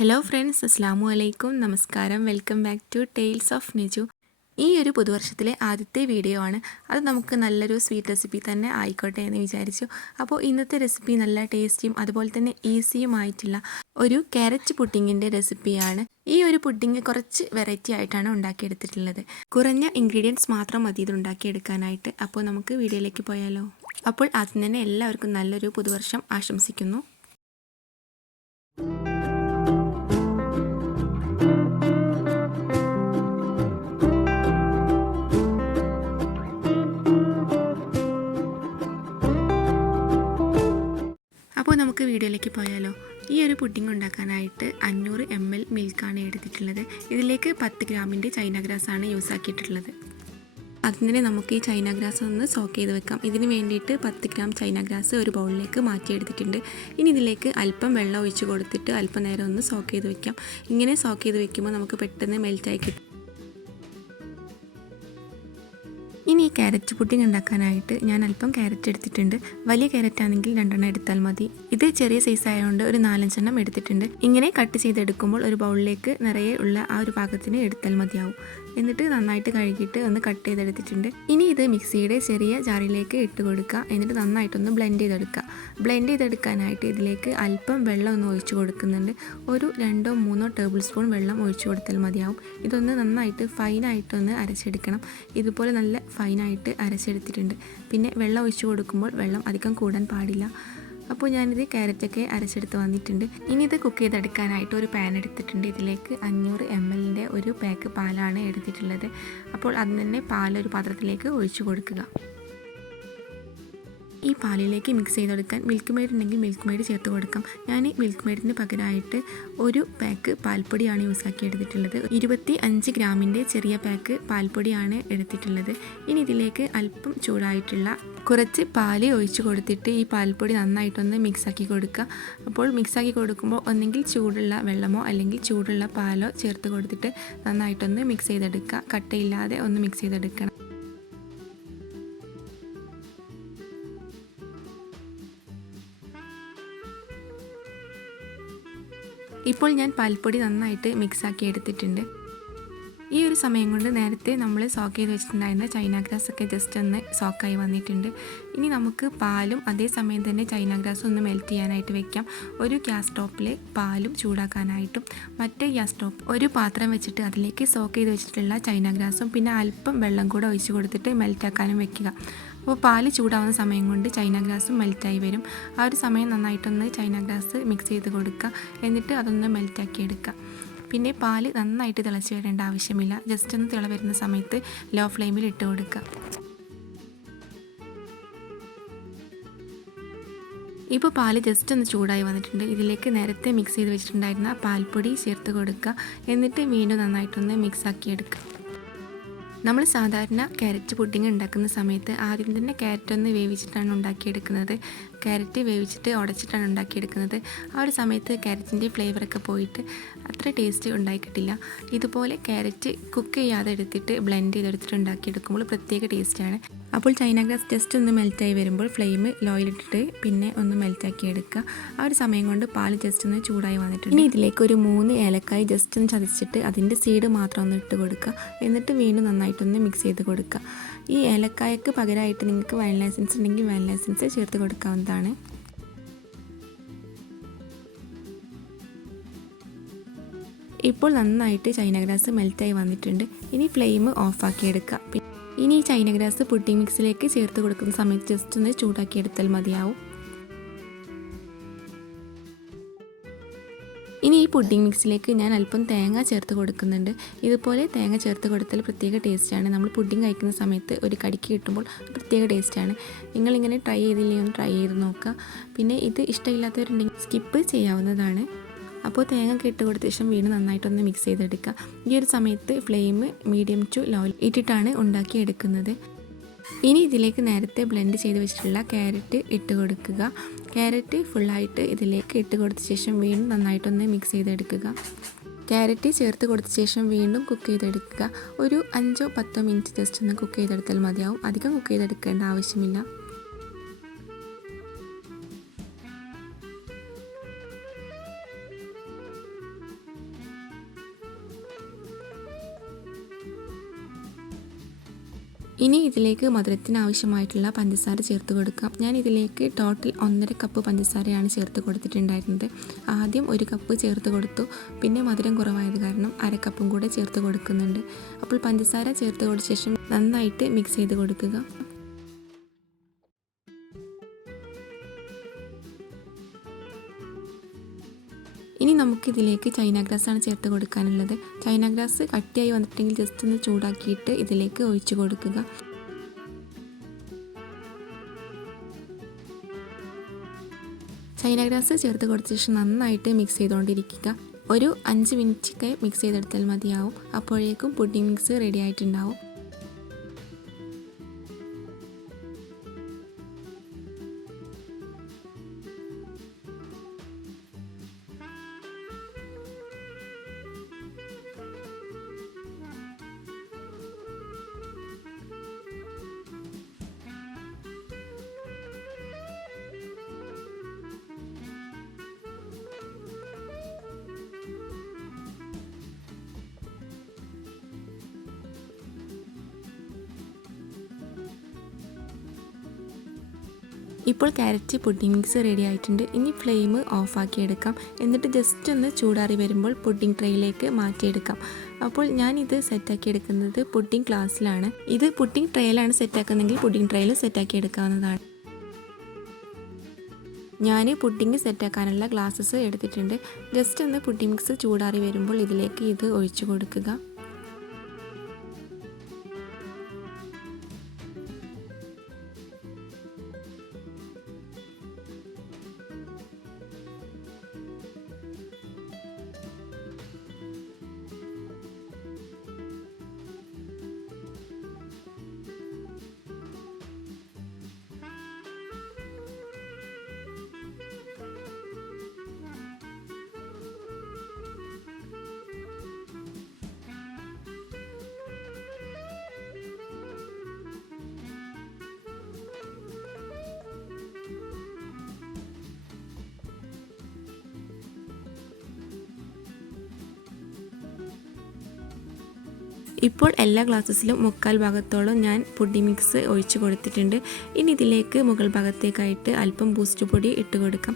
Hello friends, അസ്സാമു അലൈക്കും, നമസ്കാരം. Welcome back to tales of Neju. ഈ ഒരു പുതുവർഷത്തിലെ ആദ്യത്തെ വീഡിയോ ആണ്. അത് നമുക്ക് നല്ലൊരു സ്വീറ്റ് റെസിപ്പി തന്നെ ആയിക്കോട്ടെ എന്ന് വിചാരിച്ചു. അപ്പോൾ ഇന്നത്തെ റെസിപ്പി നല്ല ടേസ്റ്റിയും അതുപോലെ തന്നെ ഈസിയുമായിട്ടുള്ള ഒരു ക്യാരറ്റ് പുഡിങ്ങിൻ്റെ റെസിപ്പിയാണ്. ഈ ഒരു പുഡിങ് കുറച്ച് വെറൈറ്റി ആയിട്ടാണ് ഉണ്ടാക്കിയെടുത്തിട്ടുള്ളത്. കുറഞ്ഞ ഇൻഗ്രീഡിയൻസ് മാത്രം മതി ഇത് ഉണ്ടാക്കിയെടുക്കാനായിട്ട്. അപ്പോൾ നമുക്ക് വീഡിയോയിലേക്ക് പോയാലോ. അപ്പോൾ ആദ്യം തന്നെ എല്ലാവർക്കും നല്ലൊരു പുതുവർഷം ആശംസിക്കുന്നു. അപ്പോൾ നമുക്ക് വീഡിയോയിലേക്ക് പോയാലോ. ഈ ഒരു പുഡിംഗ് ഉണ്ടാക്കാനായിട്ട് 500 ml മിൽക്കാണ് എടുത്തിട്ടുള്ളത്. ഇതിലേക്ക് 10 ഗ്രാമിൻ്റെ ചൈനാഗ്രാസ് ആണ് യൂസ് ആക്കിയിട്ടുള്ളത്. അതിനെ നമുക്ക് ഈ ചൈനാഗ്രാസ് ഒന്ന് സോക്ക് ചെയ്ത് വെക്കാം. ഇതിന് വേണ്ടിയിട്ട് 10 ഗ്രാം ചൈനാഗ്രാസ് ഒരു ബൗളിലേക്ക് മാറ്റിയെടുത്തിട്ടുണ്ട്. ഇനി ഇതിലേക്ക് അല്പം വെള്ളം ഒഴിച്ച് കൊടുത്തിട്ട് അല്പം നേരം ഒന്ന് സോക്ക് ചെയ്ത് വെക്കാം. ഇങ്ങനെ സോക്ക് ചെയ്ത് വെക്കുമ്പോൾ നമുക്ക് പെട്ടെന്ന് മെൽറ്റായി കിട്ടും. ഇനി ഈ ക്യാരറ്റ് പുഡിംഗ് ഉണ്ടാക്കാനായിട്ട് ഞാൻ അല്പം ക്യാരറ്റ് എടുത്തിട്ടുണ്ട്. വലിയ ക്യാരറ്റ് ആണെങ്കിൽ 2 എടുത്താൽ മതി. ഇത് ചെറിയ സൈസ് ആയതുകൊണ്ട് ഒരു 4-5 എടുത്തിട്ടുണ്ട്. ഇങ്ങനെ കട്ട് ചെയ്തെടുക്കുമ്പോൾ ഒരു ബൗളിലേക്ക് നിറയെ ഉള്ള ആ ഒരു പാകത്തിന് എടുത്താൽ മതിയാവും. എന്നിട്ട് നന്നായിട്ട് കഴുകിയിട്ട് ഒന്ന് കട്ട് ചെയ്തെടുത്തിട്ടുണ്ട്. ഇനി ഇത് മിക്സിയുടെ ചെറിയ ജാറിലേക്ക് ഇട്ട് കൊടുക്കുക. എന്നിട്ട് നന്നായിട്ടൊന്ന് ബ്ലെൻഡ് ചെയ്തെടുക്കുക. ബ്ലെൻഡ് ചെയ്തെടുക്കാനായിട്ട് ഇതിലേക്ക് അല്പം വെള്ളം ഒന്ന് ഒഴിച്ച് കൊടുക്കുന്നുണ്ട്. ഒരു 2-3 ടേബിൾ സ്പൂൺ വെള്ളം ഒഴിച്ച് കൊടുത്താൽ മതിയാവും. ഇതൊന്ന് നന്നായിട്ട് ഫൈനായിട്ടൊന്ന് അരച്ചെടുക്കണം. ഇതുപോലെ നല്ല ഫൈനായിട്ട് അരച്ചെടുത്തിട്ടുണ്ട്. പിന്നെ വെള്ളം ഒഴിച്ച് കൊടുക്കുമ്പോൾ വെള്ളം അധികം കൂടാൻ പാടില്ല. അപ്പോൾ ഞാനിത് ക്യാരറ്റൊക്കെ അരച്ചെടുത്ത് വന്നിട്ടുണ്ട്. ഇനി ഇത് കുക്ക് ചെയ്തെടുക്കാനായിട്ട് ഒരു പാൻ എടുത്തിട്ടുണ്ട്. ഇതിലേക്ക് 500 ml ഒരു പാക്ക് പാലാണ് എടുത്തിട്ടുള്ളത്. അപ്പോൾ അതിന് തന്നെ പാലൊരു പാത്രത്തിലേക്ക് ഒഴിച്ചു കൊടുക്കുക. ഈ പാലിലേക്ക് മിക്സ് ചെയ്തെടുക്കാൻ മിൽക്ക് മെയ്ഡ് ഉണ്ടെങ്കിൽ മിൽക്ക് മെയ്ഡ് ചേർത്ത് കൊടുക്കാം. ഞാൻ മിൽക്ക് മെയ്ഡിന് പകരമായിട്ട് ഒരു പാക്ക് പാൽപ്പൊടിയാണ് യൂസ് ആക്കി എടുത്തിട്ടുള്ളത്. 25 ഗ്രാമിൻ്റെ ചെറിയ പാക്ക് പാൽപ്പൊടിയാണ് എടുത്തിട്ടുള്ളത്. ഇനി ഇതിലേക്ക് അല്പം ചൂടായിട്ടുള്ള കുറച്ച് പാല് ഒഴിച്ച് കൊടുത്തിട്ട് ഈ പാൽപ്പൊടി നന്നായിട്ടൊന്ന് മിക്സാക്കി കൊടുക്കുക. അപ്പോൾ മിക്സാക്കി കൊടുക്കുമ്പോൾ ഒന്നെങ്കിൽ ചൂടുള്ള വെള്ളമോ അല്ലെങ്കിൽ ചൂടുള്ള പാലോ ചേർത്ത് കൊടുത്തിട്ട് നന്നായിട്ടൊന്ന് മിക്സ് ചെയ്തെടുക്കുക. കട്ടയില്ലാതെ ഒന്ന് മിക്സ് ചെയ്തെടുക്കണം. ഇപ്പോൾ ഞാൻ പാൽപ്പൊടി നന്നായിട്ട് മിക്സാക്കി എടുത്തിട്ടുണ്ട്. ഈ ഒരു സമയം കൊണ്ട് നേരത്തെ നമ്മൾ സോക്ക് ചെയ്ത് വെച്ചിട്ടുണ്ടായിരുന്ന ചൈനാഗ്രാസ് ഒക്കെ ജസ്റ്റ് ഒന്ന് സോക്കായി വന്നിട്ടുണ്ട്. ഇനി നമുക്ക് പാലും അതേ സമയം തന്നെ ചൈനാഗ്രാസും ഒന്ന് മെൽറ്റ് ചെയ്യാനായിട്ട് വെക്കാം. ഒരു ഗ്യാസ് സ്റ്റോപ്പിൽ പാലും ചൂടാക്കാനായിട്ടും മറ്റേ ഗ്യാസ് സ്റ്റോപ്പ് ഒരു പാത്രം വെച്ചിട്ട് അതിലേക്ക് സോക്ക് ചെയ്ത് വെച്ചിട്ടുള്ള ചൈനാഗ്രാസും പിന്നെ അല്പം വെള്ളം കൂടെ ഒഴിച്ച് കൊടുത്തിട്ട് മെൽറ്റാക്കാനും വെക്കുക. അപ്പോൾ പാല് ചൂടാവുന്ന സമയം കൊണ്ട് ചൈനാഗ്രാസും മെൽറ്റായി വരും. ആ ഒരു സമയം നന്നായിട്ടൊന്ന് ചൈനാഗ്രാസ് മിക്സ് ചെയ്ത് കൊടുക്കുക. എന്നിട്ട് അതൊന്ന് മെൽറ്റാക്കി എടുക്കുക. പിന്നെ പാല് നന്നായിട്ട് തിളച്ച് വരേണ്ട ആവശ്യമില്ല. ജസ്റ്റ് ഒന്ന് തിള വരുന്ന സമയത്ത് ലോ ഫ്ലെയിമിൽ ഇട്ട് കൊടുക്കുക. ഇപ്പോൾ പാല് ജസ്റ്റ് ഒന്ന് ചൂടായി വന്നിട്ടുണ്ട്. ഇതിലേക്ക് നേരത്തെ മിക്സ് ചെയ്ത് വെച്ചിട്ടുണ്ടായിരുന്ന പാൽപ്പൊടി ചേർത്ത് കൊടുക്കുക. എന്നിട്ട് വീണ്ടും നന്നായിട്ടൊന്ന് മിക്സാക്കി എടുക്കുക. നമ്മൾ സാധാരണ ക്യാരറ്റ് പുഡിങ് ഉണ്ടാക്കുന്ന സമയത്ത് ആദ്യം തന്നെ ക്യാരറ്റ് ഒന്ന് വേവിച്ചിട്ടാണ് ഉണ്ടാക്കിയെടുക്കുന്നത്. ക്യാരറ്റ് വേവിച്ചിട്ട് ഉടച്ചിട്ടാണ് ഉണ്ടാക്കിയെടുക്കുന്നത്. ആ ഒരു സമയത്ത് ക്യാരറ്റിൻ്റെ ഫ്ലേവറൊക്കെ പോയിട്ട് അത്ര ടേസ്റ്റ് ഉണ്ടായി കിട്ടില്ല. ഇതുപോലെ ക്യാരറ്റ് കുക്ക് ചെയ്യാതെ എടുത്തിട്ട് ബ്ലെൻഡ് ചെയ്തെടുത്തിട്ട് ഉണ്ടാക്കിയെടുക്കുമ്പോൾ പ്രത്യേക ടേസ്റ്റാണ്. അപ്പോൾ ചൈനാഗ്രാസ് ജസ്റ്റ് ഒന്ന് മെൽറ്റായി വരുമ്പോൾ ഫ്ലെയിം ലോയിലിട്ടിട്ട് പിന്നെ ഒന്ന് മെൽറ്റാക്കി എടുക്കുക. ആ ഒരു സമയം കൊണ്ട് പാൽ ജസ്റ്റ് ഒന്ന് ചൂടായി വന്നിട്ടുണ്ട്. ഇനി ഇതിലേക്ക് ഒരു 3 ഏലക്കായ് ജസ്റ്റ് ഒന്ന് ചതച്ചിട്ട് അതിൻ്റെ സീഡ് മാത്രം ഒന്ന് ഇട്ട് കൊടുക്കുക. എന്നിട്ട് വീണ്ടും നന്നായിട്ടൊന്ന് മിക്സ് ചെയ്ത് കൊടുക്കുക. ഈ ഏലക്കായക്ക് പകരമായിട്ട് നിങ്ങൾക്ക് വാനില എസൻസ് ഉണ്ടെങ്കിൽ വാനില എസൻസ് ചേർത്ത് കൊടുക്കാവുന്നതാണ്. ഇപ്പോൾ നന്നായിട്ട് ചൈനാഗ്രാസ് മെൽറ്റായി വന്നിട്ടുണ്ട്. ഇനി ഫ്ലെയിം ഓഫാക്കി എടുക്കുക. ഇനി ഈ ചൈനാഗ്രാസ് പുഡിംഗ് മിക്സിലേക്ക് ചേർത്ത് കൊടുക്കുന്ന സമയത്ത് ജസ്റ്റ് ഒന്ന് ചൂടാക്കി എടുത്താൽ മതിയാവും. ഇനി ഈ പുഡിംഗ് മിക്സിലേക്ക് ഞാൻ അല്പം തേങ്ങ ചേർത്ത് കൊടുക്കുന്നുണ്ട്. ഇതുപോലെ തേങ്ങ ചേർത്ത് കൊടുത്താൽ പ്രത്യേക ടേസ്റ്റാണ്. നമ്മൾ പുഡിംഗ് കഴിക്കുന്ന സമയത്ത് ഒരു കടിക്ക് കിട്ടുമ്പോൾ പ്രത്യേക ടേസ്റ്റാണ്. നിങ്ങളിങ്ങനെ ട്രൈ ചെയ്തില്ലെങ്കിൽ ഒന്ന് ട്രൈ ചെയ്ത് നോക്കുക. പിന്നെ ഇത് ഇഷ്ടമില്ലാത്തവരുണ്ടെങ്കിൽ സ്കിപ്പ് ചെയ്യാവുന്നതാണ്. അപ്പോൾ തേങ്ങ ഇട്ട് കൊടുത്ത ശേഷം വീണ്ടും നന്നായിട്ടൊന്ന് മിക്സ് ചെയ്തെടുക്കുക. ഈ ഒരു സമയത്ത് ഫ്ലെയിം മീഡിയം ടു ലോ ഇട്ടിട്ടാണ് ഉണ്ടാക്കിയെടുക്കുന്നത്. ഇനി ഇതിലേക്ക് നേരത്തെ ബ്ലെൻഡ് ചെയ്ത് വെച്ചിട്ടുള്ള ക്യാരറ്റ് ഇട്ട് കൊടുക്കുക. ക്യാരറ്റ് ഫുള്ളായിട്ട് ഇതിലേക്ക് ഇട്ട് കൊടുത്ത ശേഷം വീണ്ടും നന്നായിട്ടൊന്ന് മിക്സ് ചെയ്തെടുക്കുക. ക്യാരറ്റ് ചേർത്ത് കൊടുത്ത ശേഷം വീണ്ടും കുക്ക് ചെയ്തെടുക്കുക. ഒരു 5-10 മിനിറ്റ് ജസ്റ്റ് ഒന്ന് കുക്ക് ചെയ്തെടുത്താൽ മതിയാവും. അധികം കുക്ക് ചെയ്തെടുക്കേണ്ട ആവശ്യമില്ല. ഇനി ഇതിലേക്ക് മധുരത്തിന് ആവശ്യമായിട്ടുള്ള പഞ്ചസാര ചേർത്ത് കൊടുക്കാം. ഞാൻ ഇതിലേക്ക് ടോട്ടൽ 1.5 കപ്പ് പഞ്ചസാരയാണ് ചേർത്ത് കൊടുത്തിട്ടുണ്ടായിരുന്നത്. ആദ്യം 1 കപ്പ് ചേർത്ത് കൊടുത്തു, പിന്നെ മധുരം കുറവായത് കാരണം 1/2 കപ്പും കൂടെ ചേർത്ത് കൊടുക്കുന്നുണ്ട്. അപ്പോൾ പഞ്ചസാര ചേർത്ത് കൊടുത്ത ശേഷം നന്നായിട്ട് മിക്സ് ചെയ്ത് കൊടുക്കുക. ഇനി നമുക്കിതിലേക്ക് ചൈനാഗ്രാസ് ആണ് ചേർത്ത് കൊടുക്കാനുള്ളത്. ചൈനാഗ്രാസ് കട്ടിയായി വന്നിട്ടുണ്ടെങ്കിൽ ജസ്റ്റ് ഒന്ന് ചൂടാക്കിയിട്ട് ഇതിലേക്ക് ഒഴിച്ചു കൊടുക്കുക. ചൈനാഗ്രാസ് ചേർത്ത് കൊടുത്ത ശേഷം നന്നായിട്ട് മിക്സ് ചെയ്തുകൊണ്ടിരിക്കുക. ഒരു 5 മിനിറ്റൊക്കെ മിക്സ് ചെയ്തെടുത്താൽ മതിയാവും. അപ്പോഴേക്കും പുഡിംഗ് മിക്സ് റെഡി ആയിട്ടുണ്ടാവും. ഇപ്പോൾ ക്യാരറ്റ് പുഡിംഗ് മിക്സ് റെഡി ആയിട്ടുണ്ട്. ഇനി ഫ്ലെയിം ഓഫാക്കി എടുക്കാം. എന്നിട്ട് ജസ്റ്റ് ഒന്ന് ചൂടാറി വരുമ്പോൾ പുഡിംഗ് ട്രേയിലേക്ക് മാറ്റിയെടുക്കാം. അപ്പോൾ ഞാനിത് സെറ്റാക്കി എടുക്കുന്നത് പുഡിംഗ് ഗ്ലാസ്സിലാണ്. ഇത് പുഡിംഗ് ട്രേയിലാണ് സെറ്റാക്കുന്നതെങ്കിൽ പുഡിംഗ് ട്രേയിൽ സെറ്റാക്കി എടുക്കാവുന്നതാണ്. ഞാൻ പുഡിംഗ് സെറ്റാക്കാനുള്ള ഗ്ലാസ്സസ് എടുത്തിട്ടുണ്ട്. ജസ്റ്റ് ഒന്ന് പുഡിംഗ് മിക്സ് ചൂടാറി വരുമ്പോൾ ഇതിലേക്ക് ഇത് ഒഴിച്ചു കൊടുക്കുക. ഇപ്പോൾ എല്ലാ ഗ്ലാസ്സസിലും 1/4 ഭാഗത്തോളം ഞാൻ പുഡിംഗ് മിക്സ് ഒഴിച്ചു കൊടുത്തിട്ടുണ്ട്. ഇനി ഇതിലേക്ക് മുകൾ ഭാഗത്തേക്കായിട്ട് അല്പം ബൂസ്റ്റ് പൊടി ഇട്ട് കൊടുക്കാം.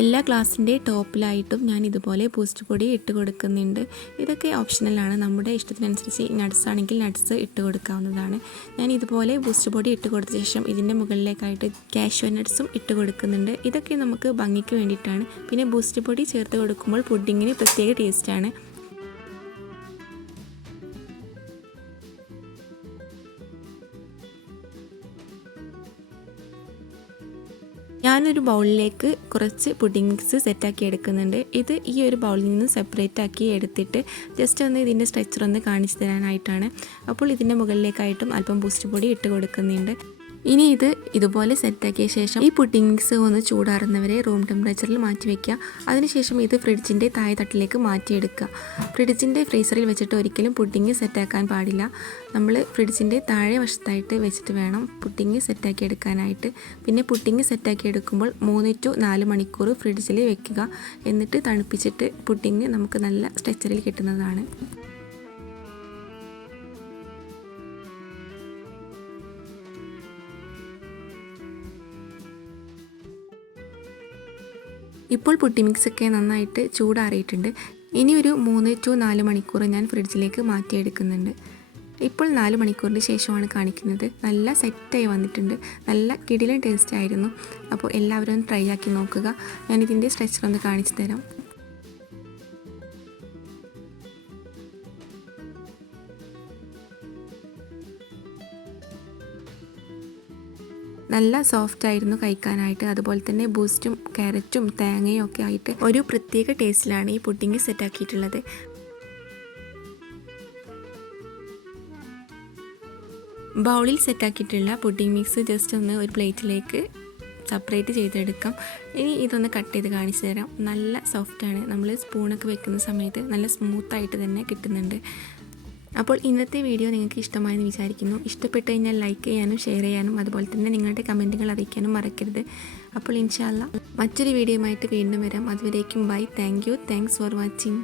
എല്ലാ ഗ്ലാസിൻ്റെ ടോപ്പിലായിട്ടും ഞാൻ ഇതുപോലെ ബൂസ്റ്റ് പൊടി ഇട്ട് കൊടുക്കുന്നുണ്ട്. ഇതൊക്കെ ഓപ്ഷണലാണ്. നമ്മുടെ ഇഷ്ടത്തിനനുസരിച്ച് നട്ട്സ് ആണെങ്കിൽ നട്ട്സ് ഇട്ട് കൊടുക്കാവുന്നതാണ്. ഞാൻ ഇതുപോലെ ബൂസ്റ്റ് പൊടി ഇട്ട് കൊടുത്ത ശേഷം ഇതിൻ്റെ മുകളിലേക്കായിട്ട് കാഷ്യൂ നട്ട്സും ഇട്ട് കൊടുക്കുന്നുണ്ട്. ഇതൊക്കെ നമുക്ക് ഭംഗിക്ക് വേണ്ടിയിട്ടാണ്. പിന്നെ ബൂസ്റ്റ് പൊടി ചേർത്ത് കൊടുക്കുമ്പോൾ പുഡിങ്ങിന് പ്രത്യേക ടേസ്റ്റാണ്. ഞാനൊരു ബൗളിലേക്ക് കുറച്ച് പുഡിംഗ് മിക്സ് സെറ്റാക്കി എടുക്കുന്നുണ്ട്. ഇത് ഈ ഒരു ബൗളിൽ നിന്ന് സെപ്പറേറ്റ് ആക്കി എടുത്തിട്ട് ജസ്റ്റ് ഒന്ന് ഇതിൻ്റെ സ്ട്രക്ചർ ഒന്ന് കാണിച്ചു തരാനായിട്ടാണ്. അപ്പോൾ ഇതിൻ്റെ മുകളിലേക്കായിട്ടും അല്പം ബൂസ്റ്റ് പൊടി ഇട്ട് കൊടുക്കുന്നുണ്ട്. ഇനി ഇത് ഇതുപോലെ സെറ്റാക്കിയ ശേഷം ഈ പുഡിംഗ് മിക്സ് ഒന്ന് ചൂടാറുന്നവരെ റൂം ടെമ്പറേച്ചറിൽ മാറ്റി വയ്ക്കുക. അതിനുശേഷം ഇത് ഫ്രിഡ്ജിൻ്റെ താഴെ തട്ടിലേക്ക് മാറ്റിയെടുക്കുക. ഫ്രിഡ്ജിൻ്റെ ഫ്രീസറിൽ വെച്ചിട്ട് ഒരിക്കലും പുഡിംഗ് സെറ്റാക്കാൻ പാടില്ല. നമ്മൾ ഫ്രിഡ്ജിൻ്റെ താഴെ വശത്തായിട്ട് വെച്ചിട്ട് വേണം പുഡിംഗ് സെറ്റാക്കി എടുക്കാനായിട്ട്. പിന്നെ പുഡിംഗ് സെറ്റാക്കി എടുക്കുമ്പോൾ 3 to 4 മണിക്കൂർ ഫ്രിഡ്ജിൽ വെക്കുക. എന്നിട്ട് തണുപ്പിച്ചിട്ട് പുഡിംഗ് നമുക്ക് നല്ല സ്ട്രെച്ചറിൽ കിട്ടുന്നതാണ്. ഇപ്പോൾ പുഡിംഗ് മിക്സൊക്കെ നന്നായിട്ട് ചൂടാറിയിട്ടുണ്ട്. ഇനി ഒരു 3 to 4 മണിക്കൂർ ഞാൻ ഫ്രിഡ്ജിലേക്ക് മാറ്റിയെടുക്കുന്നുണ്ട്. ഇപ്പോൾ 4 മണിക്കൂറിന് ശേഷമാണ് കാണിക്കുന്നത്. നല്ല സെറ്റായി വന്നിട്ടുണ്ട്. നല്ല കിടിലൻ ടേസ്റ്റ് ആയിരുന്നു. അപ്പോൾ എല്ലാവരും ഒന്ന് ട്രൈ ആക്കി നോക്കുക. ഞാനിതിൻ്റെ സ്ട്രക്ചർ ഒന്ന് കാണിച്ചു തരാം. നല്ല സോഫ്റ്റ് ആയിരുന്നു കഴിക്കാനായിട്ട്. അതുപോലെ തന്നെ ബൂസ്റ്റും ക്യാരറ്റും തേങ്ങയും ഒക്കെ ആയിട്ട് ഒരു പ്രത്യേക ടേസ്റ്റിലാണ് ഈ പുഡിംഗ് സെറ്റാക്കിയിട്ടുള്ളത്. ബൗളിൽ സെറ്റാക്കിയിട്ടുള്ള പുഡിംഗ് മിക്സ് ജസ്റ്റ് ഒന്ന് ഒരു പ്ലേറ്റിലേക്ക് സെപ്പറേറ്റ് ചെയ്തെടുക്കാം. ഇനി ഇതൊന്ന് കട്ട് ചെയ്ത് കാണിച്ചു തരാം. നല്ല സോഫ്റ്റാണ്. നമ്മൾ സ്പൂണൊക്കെ വെക്കുന്ന സമയത്ത് നല്ല സ്മൂത്തായിട്ട് തന്നെ കിട്ടുന്നുണ്ട്. അപ്പോൾ ഇന്നത്തെ വീഡിയോ നിങ്ങൾക്ക് ഇഷ്ടമായെന്ന് വിചാരിക്കുന്നു. ഇഷ്ടപ്പെട്ട് കഴിഞ്ഞാൽ ലൈക്ക് ചെയ്യാനും ഷെയർ ചെയ്യാനും അതുപോലെ തന്നെ നിങ്ങളുടെ കമൻറ്റുകൾ അറിയിക്കാനും മറക്കരുത്. അപ്പോൾ ഇൻഷാ അല്ലാഹ് മറ്റൊരു വീഡിയോയുമായിട്ട് വീണ്ടും വരാം. അതുവരേക്കും ബൈ. Thanks for watching.